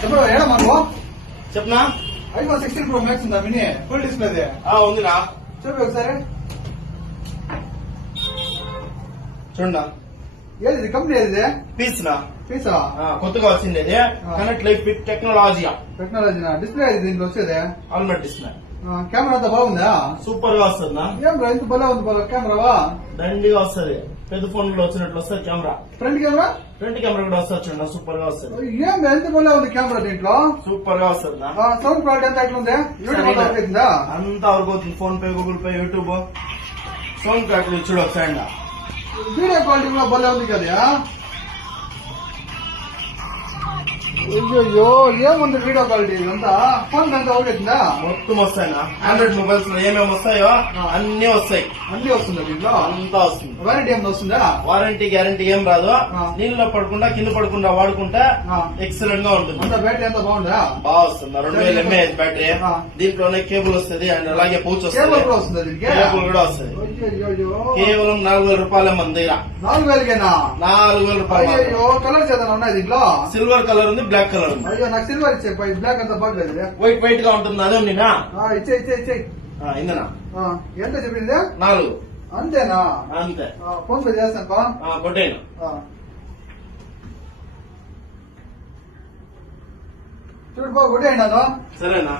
చెప్పరా ఏడా మనకు చెప్పనా ఐఫోన్ 16 Pro Max ఉందా మినీ ఫుల్ డిస్ప్లేదే ఉందినా చెప్పు ఒకసారి చూడనా ఏది కంపెనీ ఏది పీస్ నా పీసా కొత్తగా వచ్చింది connect life with technology display ఇది దీంట్లో వచ్చేది ఆల్మెంట్ డిస్ప్లే కెమెరా అంతా బాగుందా సూపర్ గా వస్తుంది ఏం రా ఇంత భలే ఉంది బాగా కెమెరావా దండిగా వస్తుంది పెద్ద ఫోన్ లో వచ్చినట్లు వస్తుంది కెమెరా ఫ్రంట్ కెమెరా కూడా వస్తుంది చూడండి సూపర్ గా వస్తుంది ఏం రా ఎంత భలే ఉంది కెమెరా దీంట్లో సూపర్ గా వస్తుంది సౌండ్ క్వాలిటీ ఎంత ఎట్లుంది యూట్యూబ్ అవుతుందా అంతా వరకు అవుతుంది phone pay Google pay YouTube sound quality చూడు ఒకసారి వీడియో క్వాలిటీ కూడా భలే ఉంది కదా అయ్యో ఏముంది వీడియో క్వాలిటీ ఇదంతా ఫోన్ అంతా అవుతుందా మొత్తం వస్తాయినా ఆండ్రాయిడ్ మొబైల్స్ లో ఏమేమి వస్తాయో అన్ని వస్తాయి అన్ని వస్తుందా దీంట్లో అంతా వస్తుంది వారంటీ ఏమైనా వస్తుందా వారంటీ గ్యారంటీ ఏం రాదు నీళ్ళలో పడకుండా కింద పడకుండా వాడుకుంటే ఎక్సలెంట్ గా ఉంటుంది అంత బ్యాటరీ అంతా బాగుందా బాగా వస్తుంది 2000 mAh బ్యాటరీ దీంట్లోనే కేబుల్ వస్తుంది అండ్ అలాగే పౌచ్ వస్తుంది కేబుల్ కూడా వస్తుంది కేవలం 4000 రూపాయల మన దగ్గర 4000కేనా 4000 రూపాయలు అయ్యో కలర్స్ ఏదైనా ఉన్నాయి దీంట్లో సిల్వర్ కలర్ ఉంది బ్లాక్ కలర్ ఉంది అయ్యో నాకు సిల్వర్ ఇచ్చే బ్లాక్ అంతా బాగలేదు వైట్ గా ఉంటుంది అదే ఉండినా ఇచ్చే ఇందనా ఎంత చెప్పింది 4 అంతేనా అంతే ఫోన్ పే చేస్తాను కొట్టేను చూడు కొట్టేయండి సరేనా